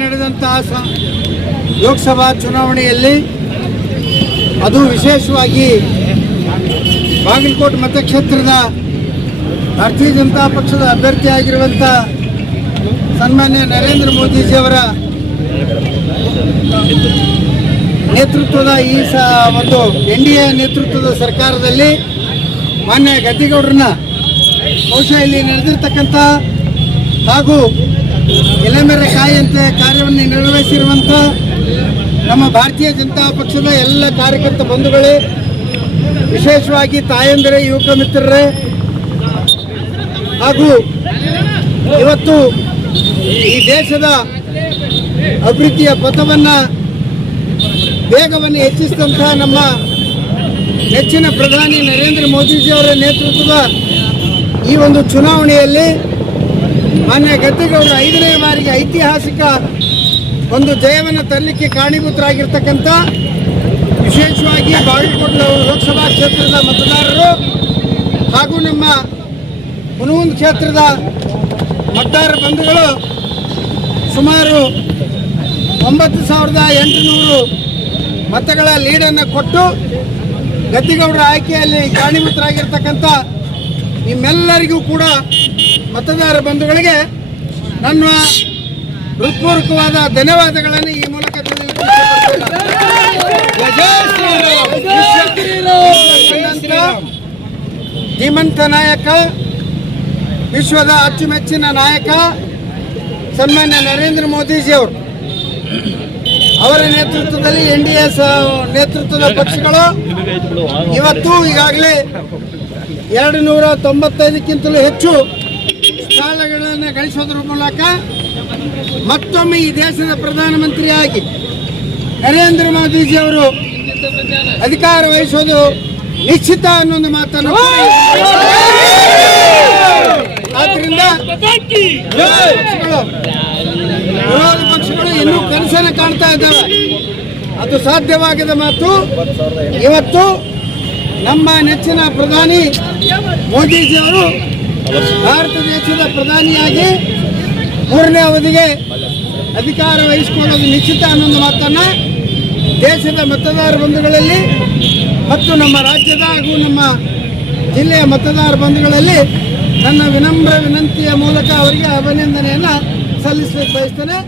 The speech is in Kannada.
ನಡೆದಂತಹ ಲೋಕಸಭಾ ಚುನಾವಣೆಯಲ್ಲಿ ಅದು ವಿಶೇಷವಾಗಿ ಬಾಗಲಕೋಟೆ ಮತಕ್ಷೇತ್ರದ ಭಾರತೀಯ ಜನತಾ ಪಕ್ಷದ ಅಭ್ಯರ್ಥಿಯಾಗಿರುವಂಥ ಸನ್ಮಾನ್ಯ ನರೇಂದ್ರ ಮೋದಿಜಿಯವರ ನೇತೃತ್ವದ ಈ ಸ ಒಂದು ಎನ್ ಡಿ ಎ ನೇತೃತ್ವದ ಸರ್ಕಾರದಲ್ಲಿ ಮಾನ್ಯ ಗದ್ದಿಗೌಡರನ್ನ ಬಹುಶಃ ಇಲ್ಲಿ ನಡೆದಿರ್ತಕ್ಕಂಥ ಹಾಗೂ ಎಲೆಮೆರೆ ಕಾಯಿಯಂತೆ ಕಾರ್ಯವನ್ನು ನಿರ್ವಹಿಸಿರುವಂಥ ನಮ್ಮ ಭಾರತೀಯ ಜನತಾ ಪಕ್ಷದ ಎಲ್ಲ ಕಾರ್ಯಕರ್ತ ಬಂಧುಗಳೇ, ವಿಶೇಷವಾಗಿ ತಾಯಂದಿರೇ, ಯುವಕ ಮಿತ್ರರೇ, ಹಾಗೂ ಇವತ್ತು ಈ ದೇಶದ ಅಭಿವೃದ್ಧಿಯ ಪಥವನ್ನು, ವೇಗವನ್ನು ಹೆಚ್ಚಿಸಿದಂತಹ ನಮ್ಮ ನೆಚ್ಚಿನ ಪ್ರಧಾನಿ ನರೇಂದ್ರ ಮೋದಿಜಿಯವರ ನೇತೃತ್ವದ ಈ ಒಂದು ಚುನಾವಣೆಯಲ್ಲಿ ಮಾನ್ಯ ಗದ್ದಿಗೌಡರು, ಐದನೇ ಬಾರಿಗೆ ಐತಿಹಾಸಿಕ ಒಂದು ಜಯವನ್ನು ತರಲಿಕ್ಕೆ ಕಾರಣೀಭೂತರಾಗಿರ್ತಕ್ಕಂಥ ವಿಶೇಷವಾಗಿ ಬಾಗಲಕೋಟೆ ಲೋಕಸಭಾ ಕ್ಷೇತ್ರದ ಮತದಾರರು ಹಾಗೂ ನಮ್ಮ ಹುನಗುಂದ ಕ್ಷೇತ್ರದ ಮತದಾರ ಬಂಧುಗಳು ಸುಮಾರು ಒಂಬತ್ತು ಸಾವಿರದ ಎಂಟುನೂರು ಮತಗಳ ಲೀಡನ್ನು ಕೊಟ್ಟು ಗದ್ದಿಗೌಡರ ಆಯ್ಕೆಯಲ್ಲಿ ಕಾರಣೀಭೂತರಾಗಿರ್ತಕ್ಕಂಥ ನಿಮ್ಮೆಲ್ಲರಿಗೂ ಕೂಡ ಮತದಾರ ಬಂಧುಗಳಿಗೆ ನನ್ನ ಹೃತ್ಪೂರ್ವಕವಾದ ಧನ್ಯವಾದಗಳನ್ನು ಈ ಮೂಲಕ. ಧೀಮಂತ ನಾಯಕ, ವಿಶ್ವದ ಅಚ್ಚುಮೆಚ್ಚಿನ ನಾಯಕ, ಸನ್ಮಾನ್ಯ ನರೇಂದ್ರ ಮೋದಿಜಿಯವರು ಅವರ ನೇತೃತ್ವದಲ್ಲಿ ಎನ್ ಡಿ ಎ ನೇತೃತ್ವದ ಪಕ್ಷಗಳು ಇವತ್ತು ಈಗಾಗಲೇ ಎರಡು ನೂರ ತೊಂಬತ್ತೈದಕ್ಕಿಂತಲೂ ಹೆಚ್ಚು ಸ್ಥಾನಗಳನ್ನು ಗಳಿಸೋದ್ರ ಮೂಲಕ ಮತ್ತೊಮ್ಮೆ ಈ ದೇಶದ ಪ್ರಧಾನಮಂತ್ರಿಯಾಗಿ ನರೇಂದ್ರ ಮೋದಿಜಿ ಅವರು ಅಧಿಕಾರ ವಹಿಸೋದು ನಿಶ್ಚಿತ ಅನ್ನೊಂದು ಮಾತನ್ನು ಆದ್ರಿಂದ ವಿರೋಧ ಪಕ್ಷಗಳು ಇನ್ನೂ ಕನಸನ್ನು ಕಾಣ್ತಾ ಇದ್ದಾವೆ. ಅದು ಸಾಧ್ಯವಾಗಿದೆ ಮಾತು. ಇವತ್ತು ನಮ್ಮ ನೆಚ್ಚಿನ ಪ್ರಧಾನಿ ಮೋದಿಜಿಯವರು ಭಾರತ ದೇಶದ ಪ್ರಧಾನಿಯಾಗಿ ಮೂರನೇ ಅವಧಿಗೆ ಅಧಿಕಾರ ವಹಿಸಿಕೊಳ್ಳೋದು ನಿಶ್ಚಿತ ಅನ್ನೊಂದು ಮಾತನ್ನು ದೇಶದ ಮತದಾರ ಬಂಧುಗಳಲ್ಲಿ ಮತ್ತು ನಮ್ಮ ರಾಜ್ಯದ ಹಾಗೂ ನಮ್ಮ ಜಿಲ್ಲೆಯ ಮತದಾರ ಬಂಧುಗಳಲ್ಲಿ ನನ್ನ ವಿನಮ್ರ ವಿನಂತಿಯ ಮೂಲಕ ಅವರಿಗೆ ಅಭಿನಂದನೆಯನ್ನು ಸಲ್ಲಿಸಲಿಕ್ಕೆ ಬಯಸ್ತೇನೆ.